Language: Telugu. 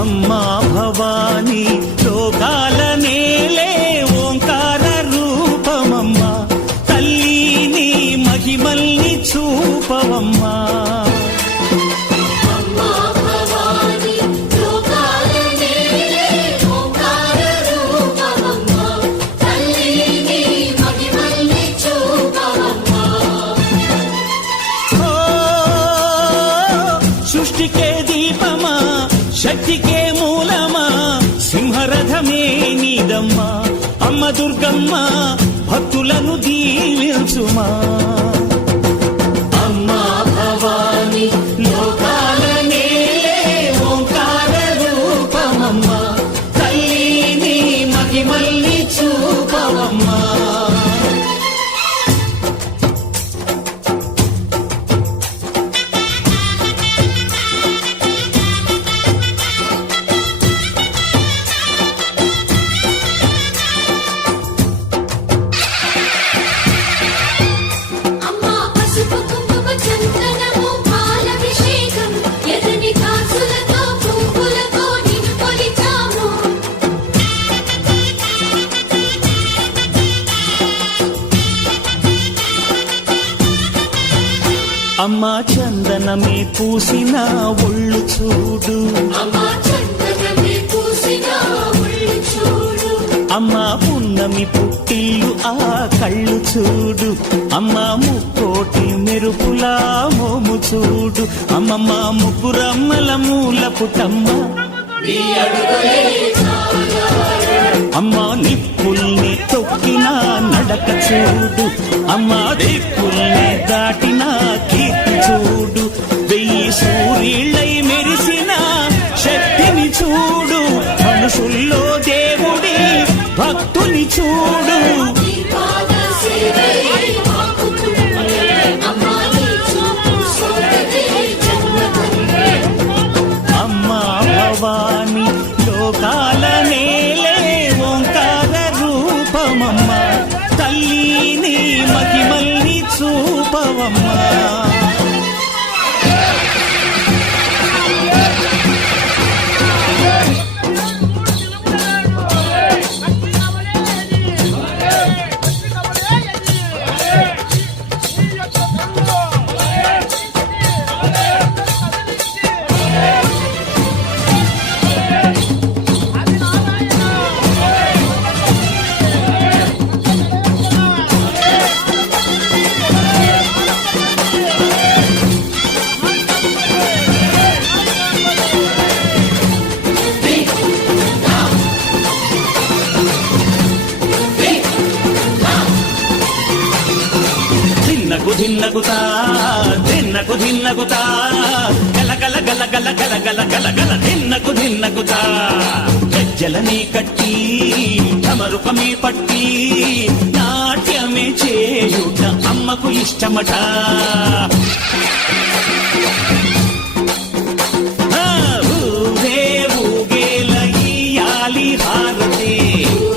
అమ్మా భవాని లోకాల నేలే ఓంకార రూపమమ్మా, తల్లిని మహిమల్ని చూపవమ్మా. సృష్టికే దీపమా, శక్తికే మూలమా, సింహరథమే నీదమ్మా. అమ్మ దుర్గమ్మ భక్తులను దీవించుమా. అమ్మా భవాని లోకాల నేలే ఓంకార రూపమమ్మా, తల్లిని మహిమల్ని చూపవమ్మా. అమ్మా చందనమే పూసిన ఒళ్ళు చూడు, అమ్మా పున్నమి పుట్టిల్లు ఆ కళ్ళు చూడు, అమ్మా ముక్కోటి మెరుపులా మోము చూడు. అమ్మమ్మ ముగ్గురమ్మల మూల పుటమ్మ, అమ్మా నిప్పుల్ని తొక్కిన నడక చూడు, అమ్మా దిక్కుల్ని దాటిన కీర్తి చూడు. 1000 సూర్యుళ్ళై మెరిసిన శక్తిని చూడు, మనుషుల్లో దేవుడి భక్తుని చూడు. అమ్మా భవాని లోకాల నేలే ఓంకార రూపమమ్మా, తల్లిని మహిమల్ని చూపవమ్మా. ధిన్నగుతా ధిన్నకు ధిన్నగుతా గలగల గలగల గలగల గలగల ధిన్నగుతా. గజ్జలనే కట్టి ఢమరుకమే పట్టి నాట్యమే చేయుట అమ్మకు ఇష్టమట. ఊరే ఊగేల ఇయ్యాలి హార